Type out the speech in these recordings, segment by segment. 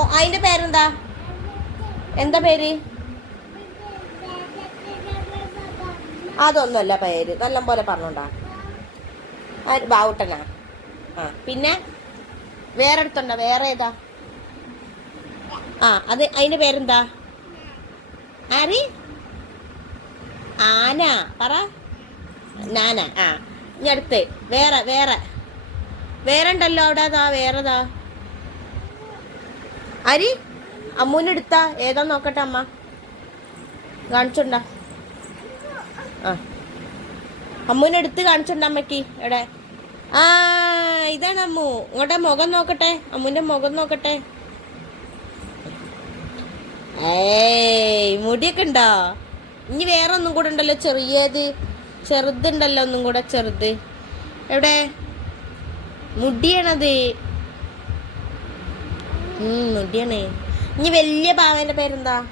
അതിന്റെ പേരെന്താ? എന്താ പേര്? അതൊന്നുമല്ല പേര്. നല്ല പോലെ പറഞ്ഞോണ്ടാ ബാവുട്ടനാ? ആ പിന്നെ? വേറെ അടുത്തുണ്ടോ വേറെ ഏതാ? ആ അത് അതിന്റെ പേരെന്താ? ആരി? ആന. പറ. നാന. ആ ഇനി അടുത്ത്. വേറെ വേറെ. വേറെ ഉണ്ടല്ലോ അവിടെ അതാ വേറെതാ? അരി? അമ്മൂനെടുത്താ ഏതാ നോക്കട്ടെ അമ്മ? കാണിച്ചുണ്ട. ആ. അമ്മൂനെടുത്ത് കാണിച്ചുണ്ട അമ്മയ്ക്ക്. എവിടെ? ആ ഇതാണ് അമ്മു. ഇങ്ങോട്ടെ മുഖം നോക്കട്ടെ. അമ്മുന്റെ മുഖം നോക്കട്ടെ. ഏയ് മുടിയൊക്കെ ഉണ്ടോ? ഇനി വേറെ ഒന്നും കൂടെ ഉണ്ടല്ലോ. ചെറിയത്. ചെറുതുണ്ടല്ലോ ഒന്നും കൂടെ ചെറുത്. എവിടെ? മുടിയാണത്. മുടിയാണ്. ഇനി വലിയ പാവേന്റെ പേരെന്താ?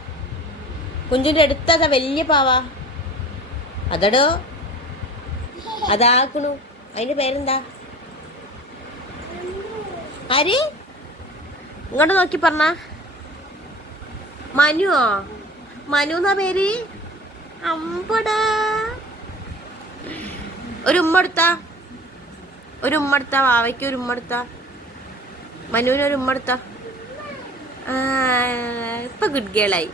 കുഞ്ചിന്റെ അടുത്തതാ വലിയ പാവ. അതടോ. അതാക്കണു അതിന്റെ പേരെന്താ? ആര്? ഇങ്ങോട്ട് നോക്കി പറഞ്ഞ. മനുവോ? മനു എന്നാ പേര്? അമ്പടാ. ഒരു ഉമ്മ എടുത്താ. ഒരു ഉമ്മ എടുത്താ വാവയ്ക്ക് ഒരു ഉമ്മ എടുത്താ. മനുവിനൊരു ഉമ്മ എടുത്താ. ഇപ്പൊ ഗുഡ് ഗേളായി.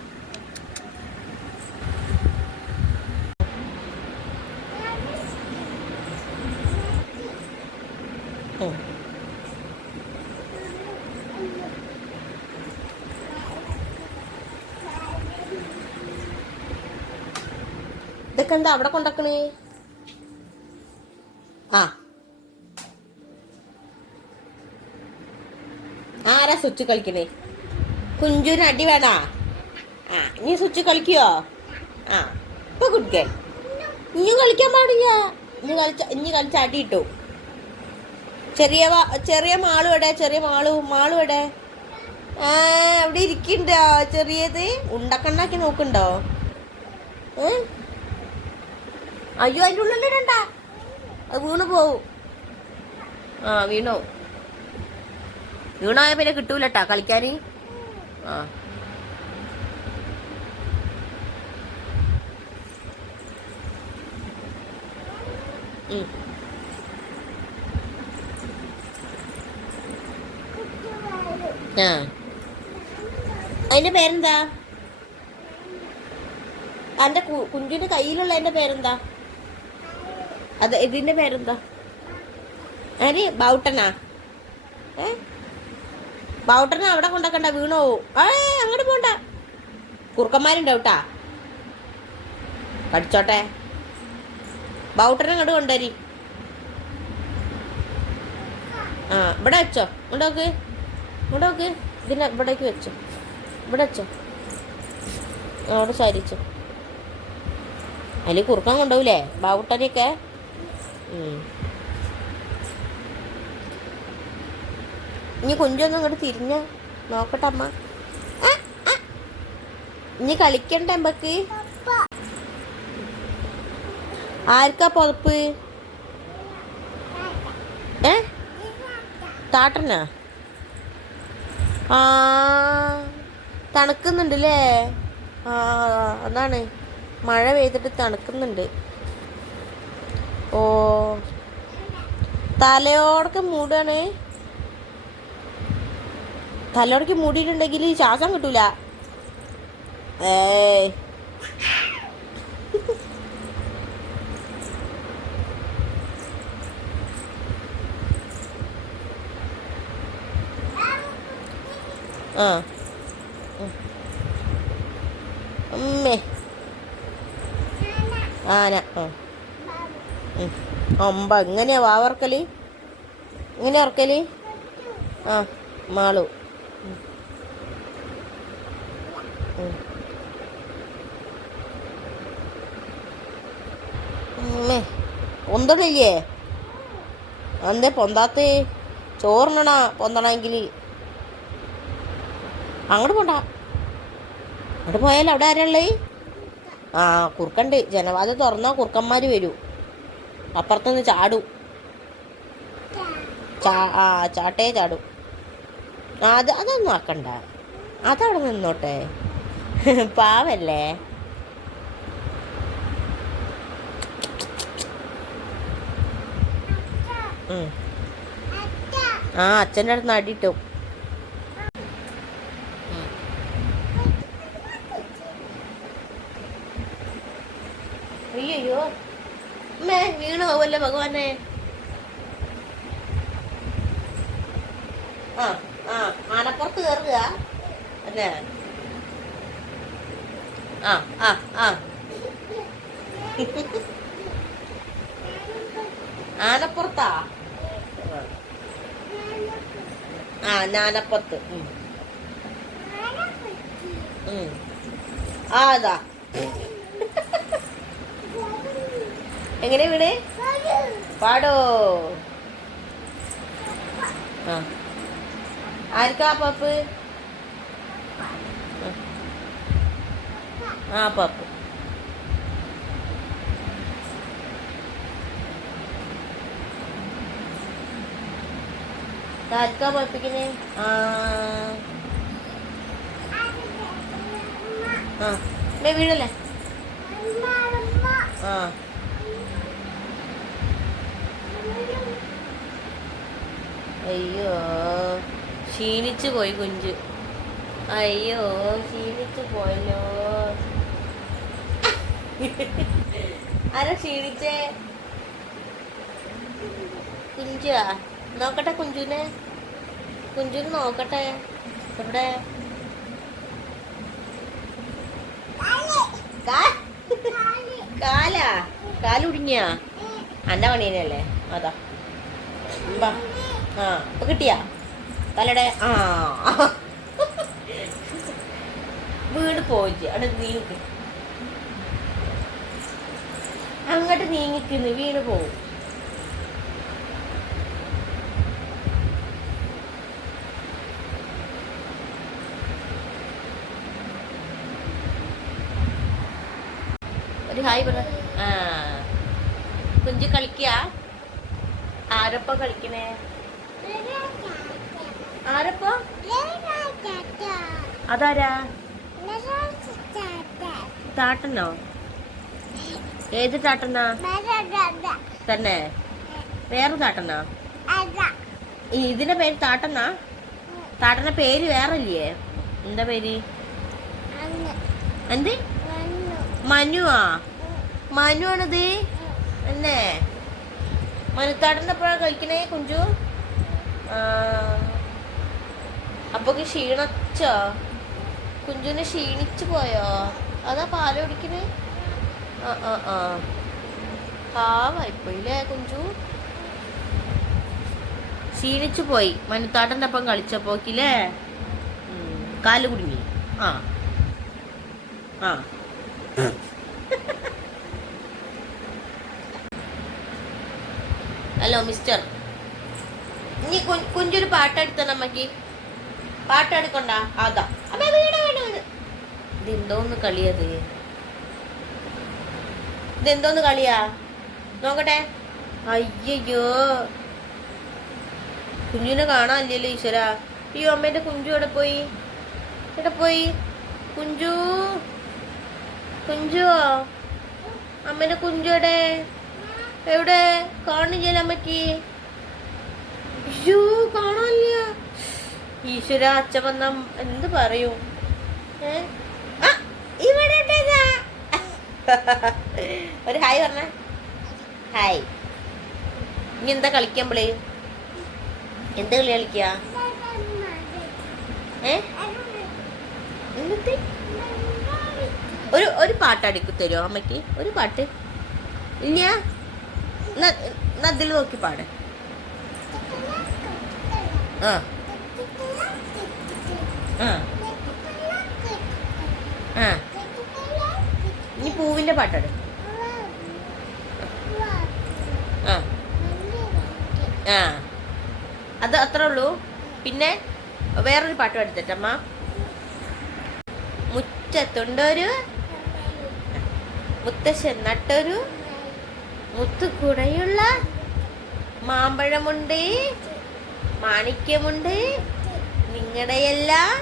ഇതൊക്കെ എന്താ അവിടെ കൊണ്ടാക്കണേ? ആ. ആരാ സ്വിച്ച് കളിക്കണേ? കുഞ്ചുവിന് അടി വേണോ? ആ നീ സ്വിച്ച് കളിക്കുവോ ആ ഇപ്പൊ ഗുഡ് ഗേൾ ഇനി കളിക്കാൻ പാടില്ല. ഇനി കളിച്ച ഇനി കളിച്ച അടി ഇട്ടു. ചെറിയ ചെറിയ മാളും ചെറിയ മാളു മാളും ആ അവിടെ ഇരിക്കണ്ടോ ചെറിയത് ഉണ്ടക്കണ്ണാക്കി നോക്കണ്ടോ അയ്യോ അതിന്റെ ഉള്ളിൽ ഇടണ്ട. അത് വീണ് പോവും. ആ വീണോ. വീണായ പിന്നെ കിട്ടൂലട്ടാ കളിക്കാന്. ആ. ആ. അതിന്റെ പേരെന്താ? അന്റെ കുഞ്ചിന്റെ കയ്യിലുള്ള അതിന്റെ പേരെന്താ? അത് ഇതിന്റെ പേരെന്താ? അരി ബൗട്ടനാ. ഏ? ബൗട്ടനെ അവിടെ കൊണ്ടാക്കണ്ട വീണോ ഏ അങ്ങോട്ട് പോണ്ട. കുറുക്കന്മാരുണ്ടാവട്ടാ. കടിച്ചോട്ടെ. ബൗട്ടറിനെ അങ്ങോട്ട് കൊണ്ടുവരി. ആ ഇവിടെ വെച്ചോ. ഇവിടെ നോക്ക്. ഇവിടെ നോക്ക്. ഇതിനെ ഇവിടേക്ക് വെച്ചോ. ഇവിടെ വെച്ചോ. അവിടെ സാരിച്ചു അതിൽ കുറുക്കാൻ കൊണ്ടുപോകില്ലേ ബാവുട്ടനെയൊക്കെ? ഇനി കുഞ്ചൊന്നും അങ്ങോട്ട് തിരിഞ്ഞ നോക്കട്ടെ അമ്മ. ഇനി കളിക്കണ്ട എമ്പക്ക് ആർക്കാ പുതപ്പ്? ഏ? താട്ടനാ? ആ തണുക്കുന്നുണ്ടല്ലേ? ആ അതാണ്. മഴ പെയ്തിട്ട് തണുക്കുന്നുണ്ട്. ഓ. തലയോടൊക്കെ മൂടാണ്. തലയോടൊക്കെ മൂടിയിട്ടുണ്ടെങ്കിൽ ശ്വാസം കിട്ടൂല. ഏ ആന. ആ. അമ്പ. എങ്ങനെയാ വാവർക്കൽ ഇങ്ങനെ ഉറക്കൽ ആ. മാളു. പൊന്തണില്ലേ? എന്തേ പൊന്താത്തേ? ചോറിനണ പൊന്തണമെങ്കിൽ അങ്ങോട്ട് പോണ്ട. അങ്ങോട്ട് പോയാൽ അവിടെ ആരാളേ ആ കുറുക്കണ്ട്. ജനവാദം തുറന്നാ കുറുക്കന്മാർ വരൂ. അപ്പുറത്തുനിന്ന് ചാടും. ചാ ആ ചാട്ടേ ചാടും. അത് അതൊന്നും ആക്കണ്ട. അതവിടെ നിന്നോട്ടെ. പാവല്ലേ? ആ അച്ഛന്റെ അടുത്ത് അടിയിട്ടു. അയ്യോ മേ വീണു പോവല്ലേ ഭഗവാനെ? ആ ആ ആനപ്പുറത്ത് കയറുക. അല്ലേ? ആ ആ ആ. ആനപ്പുറത്താ? ആ നാനപ്പത്ത്. ആ എങ്ങനെ വീണേ പാടോ? ആ. ആർക്കാ പപ്പ്? ആ പപ്പ്. ആർക്കാ പഠിപ്പിക്കുന്നേ? ആ. ആ. ദേ ആ. അയ്യോ. ക്ഷീണിച്ചു പോയി കുഞ്ച്. അയ്യോ ക്ഷീണിച്ചു പോയല്ലോ. ആരാ ക്ഷീണിച്ചേ? കുഞ്ചുവാ? നോക്കട്ടെ കുഞ്ചുനെ കുഞ്ചു നോക്കട്ടെ. ഇവിടെ. കാലാ? കാലുടിഞ്ഞാ അന്റെ പണീനല്ലേ അതാ. ആ ഇപ്പൊ കിട്ടിയാ? തലയുടെ ആ. വീട് പോയിട്ട് അവിടെ നീങ്ങി. അങ്ങോട്ട് നീങ്ങിക്കുന്നു വീണ് പോവും ഒരു ഹായ് പറ ആ കുഞ്ചു കളിക്കുക ആരപ്പ കളിക്കണേ? ആരപ്പ? അതാരാ? താട്ടനോ? ഏത് താട്ടനാ? തന്നെ. വേറെ താട്ടനാ? ഇതിന്റെ പേര് താട്ടനാ? താട്ടന്റെ പേര് വേറെ ഇല്ലേ എന്താ പേര്? എന്ത്? മനുവാ. മനു ആണത് എന്നെ മനുത്താടന്റെ എപ്പോഴാ കഴിക്കണേ കുഞ്ചു? അപ്പൊ ക്ഷീണിച്ചോ? കുഞ്ചുനെ ക്ഷീണിച്ചു പോയോ? അതാ പാൽ കുടിക്കണേ. ആ ആ ആ. പാവായിപ്പോയില്ലേ കുഞ്ചു? ക്ഷീണിച്ചു പോയി. മനുത്താട്ടന്റെ ഒപ്പം കളിച്ചപ്പോക്കില്ലേ? കാൽ കുടുങ്ങി. ആ. ആ. ഹലോ മിസ്റ്റർ ഇനി കുഞ്ചൊരു പാട്ടെടുത്ത നമ്മക്ക്? പാട്ടെടുക്കണ്ട. അതാ. വീട് ഇതെന്തോന്ന് കളിയത്? ഇതെന്തോന്ന് കളിയാ? നോക്കട്ടെ. അയ്യോ കുഞ്ഞിനെ കാണാനില്ലല്ലോ ഈശ്വര. ഈ അമ്മേന്റെ കുഞ്ചു എവിടെ പോയി? എവിടെ പോയി? കുഞ്ചു? കുഞ്ചു അമ്മേന്റെ കുഞ്ചു എവിടെ? എവിടെ? കാണില്ല അമ്മയ്ക്ക് കാണാനില്ല. ഈശ്വര അച്ഛ വന്ന എന്ത് പറയൂ. ഒരു ഹായ് പറഞ്ഞ. ഹായ്. ഇനി എന്താ കളിക്കാൻ കളിക്കുമ്പളേ എന്ത് കളി കളിക്ക? ഏ? ഒരു ഒരു പാട്ട് അടിക്കു തരുമോ അമ്മയ്ക്ക്? ഒരു പാട്ട്. ഇല്ല. അതിൽ നോക്കി പാട്. ആ. ആ. ഇനി പൂവിന്റെ പാട്ടാട്. ആ. ആ. അത് അത്രേ ഉള്ളൂ. പിന്നെ വേറൊരു പാട്ട് പാടിത്തട്ടമ്മ മുറ്റത്തുണ്ടൊരു മുത്തശ്ശൻ നട്ടൊരു മുത്തുകുടയുള്ള മാമ്പഴമുണ്ട് മാണിക്യമുണ്ട്. നിങ്ങളുടെയെല്ലാം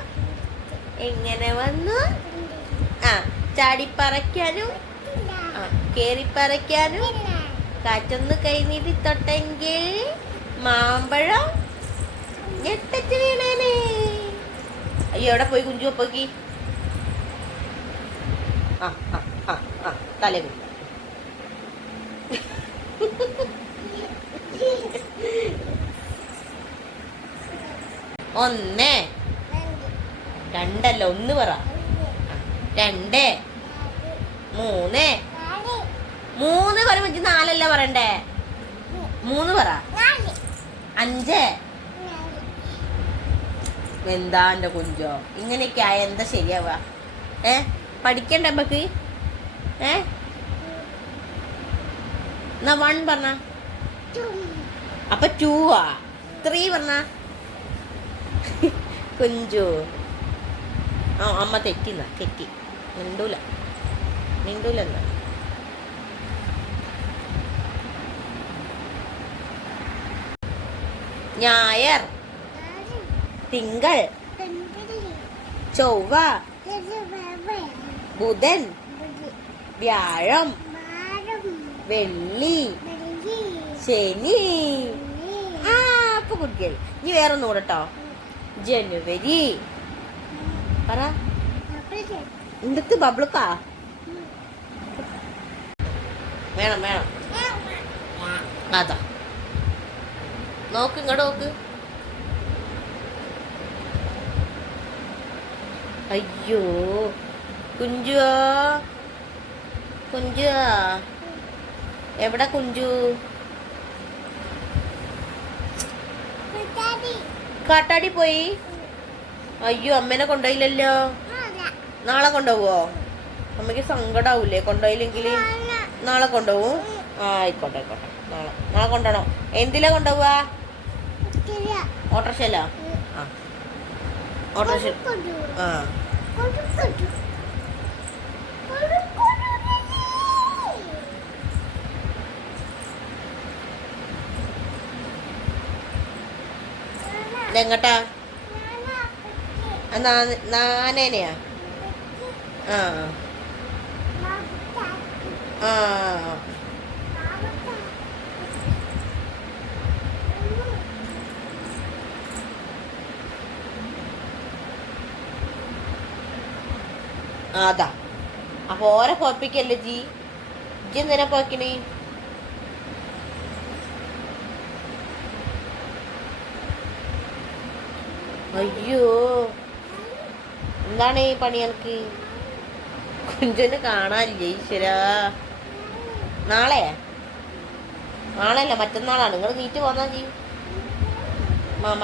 എങ്ങനെ വന്നു? ആ ചാടിപ്പറയ്ക്കാനും ആ കേറിപ്പറയ്ക്കാനും കാറ്റൊന്ന് കൈനീട്ടി തൊട്ടെങ്കിൽ മാമ്പഴം ഞെട്ടച്ച് വീണേനെ. അയ്യോ എവിടെ പോയി കുഞ്ചു അപ്പോക്കി? ആ ആ ആ ആ തലേ ഒന്ന്. രണ്ടല്ല ഒന്ന് പറ. രണ്ട്. മൂന്ന്. മൂന്ന് പറയുമ്പോ ഇജ്ജ് നാലല്ല പറയണ്ടേ? മൂന്ന് പറ. അഞ്ച്. എന്താ എന്റെ കുഞ്ചോ? ഇങ്ങനെയൊക്കെ ആയ എന്താ ശരിയാവുക? ഏ? പഠിക്കണ്ട നമുക്ക് ഏ? എന്നാ വൺ പറഞ്ഞ? അപ്പൊ ടൂ ആ. ത്രീ പറഞ്ഞ? കുഞ്ചു. ആ അമ്മ തെറ്റിന്ന തെറ്റി. മിണ്ടൂല. മിണ്ടൂല എന്നാ ഞായർ. തിങ്കൾ. ചൊവ്വ. ബുധൻ. വ്യാഴം. വെള്ളി. ശനി. ആ അപ്പൊ കുട്ടികൾ ഇനി വേറെ നോടട്ടോ ജനുവരി. പറ. എന്തൊക്കെ ബബ്ലുക്കാ? വേണം വേണം. അതാ. നോക്ക് ഇങ്ങോട്ട് നോക്ക്. അയ്യോ കുഞ്ചു കുഞ്ചുവാ. എവിടെ കുഞ്ചു? കാട്ടാടി പോയി? അയ്യോ അമ്മേനെ കൊണ്ടോയില്ലല്ലോ നാളെ കൊണ്ടുപോവോ? അമ്മയ്ക്ക് സങ്കടാവൂലേ കൊണ്ടോയില്ലെങ്കിൽ നാളെ കൊണ്ടുപോകും ആയിക്കോട്ടെ ആയിക്കോട്ടെ. നാളെ നാളെ കൊണ്ടുപോകണം എന്തിലാ കൊണ്ടുപോവാ ഓട്ടോറിക്ഷയിലോ? ആ. ഓട്ടോറിക്ഷ ആ. നാ- നാനേനെയാ? ആ. ആ. അതാ അപ്പൊ ഓരെ പോപ്പിക്കല്ലേ ജി? ജി എന്തിനാ പോക്കിന് അയ്യോ. എന്താണ് ഈ പണി എനിക്ക് കുഞ്ചന് കാണാനില്ലേ ഈശ്വരാ. നാളെ? നാളെ അല്ല മറ്റന്നാളാണ് നിങ്ങൾ നീറ്റ് പോന്നാ ചെയ്യും. ആ